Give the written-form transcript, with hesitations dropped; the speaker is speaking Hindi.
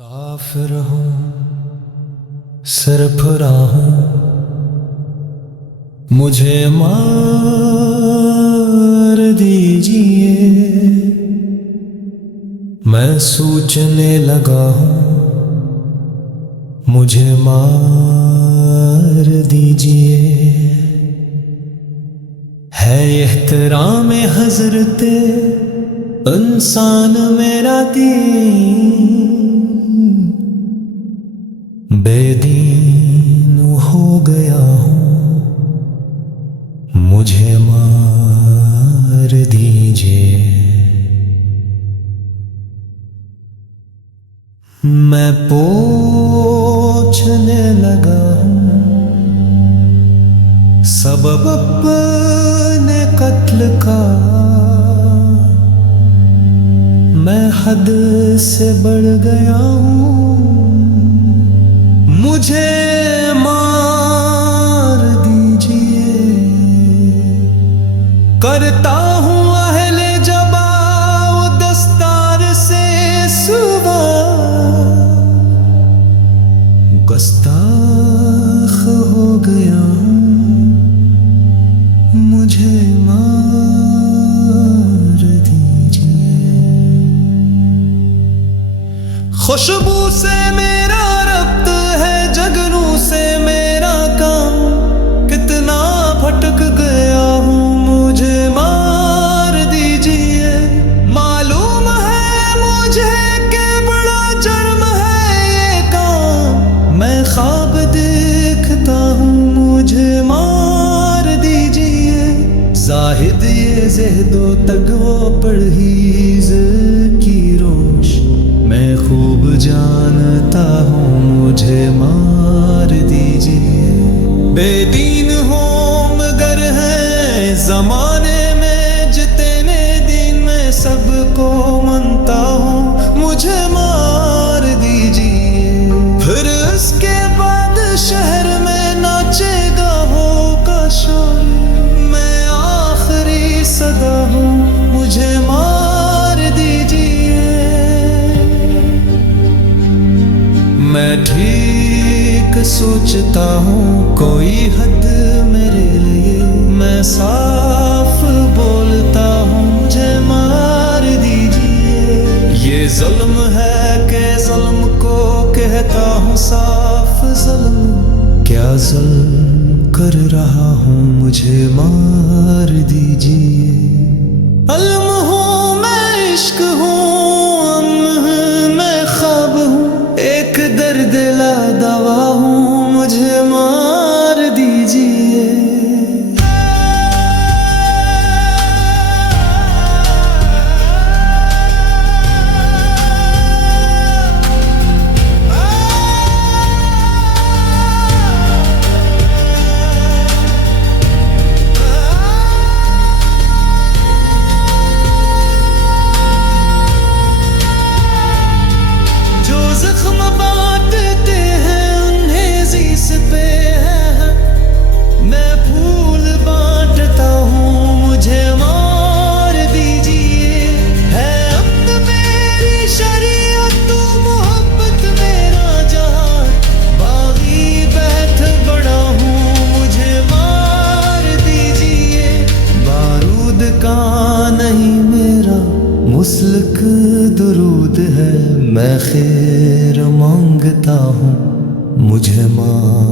काफिर हूँ सरफराह हूँ, मुझे मार दीजिए। मैं सोचने लगा हूँ, मुझे मार दीजिए। है एहतराम हज़रते इंसान मेरा दीन, बेदीन हो गया हूँ, मुझे मार दीजिए। मैं पूछने लगा हूँ, सबब अपने कत्ल का। मैं हद से बढ़ गया हूँ, मुझे मार दीजिए। करता हूँ अहले जबाव दस्तार से सुबह, गुस्ताख हो गया हूँ, मुझे मार दीजिए। खुशबू से मेरा रब्त है, जगनू से मेरा काम, कितना भटक गया हूँ, मुझे मार दीजिए। मालूम है मुझे कि बड़ा जुर्म है ये काम, मैं ख्वाब देखता हूँ, मुझे मार दीजिए। जाहिद ये ज़हदो तगो परहेज़ की रोश मैं खूब जानता हूँ, मुझे मार दीजिए। बेदीन हो मगर है ज़माने में जितने दिन मैं सबको मानता हूँ, मुझे मार दीजिए। फिर उसके बाद शहर में नाचेगा होगा शोर, मैं आखिरी सदा हूँ, मुझे मार दीजिए। मैं ठीक सोचता हूँ कोई हद मेरे लिए, मैं साफ बोलता हूँ, मुझे मार दीजिए। ये जुल्म है कि जुल्म को कहता हूँ साफ जुल्म, क्या जुल्म कर रहा हूँ, मुझे मार दीजिए। अलम हूँ मैं, इश्क हूँ, मैं ख्वाब हूँ, एक दर्द ला दवा हूँ, मुझे मार दीजिए। मुस्लिक दुरूद है, मैं खैर मांगता हूँ, मुझे मार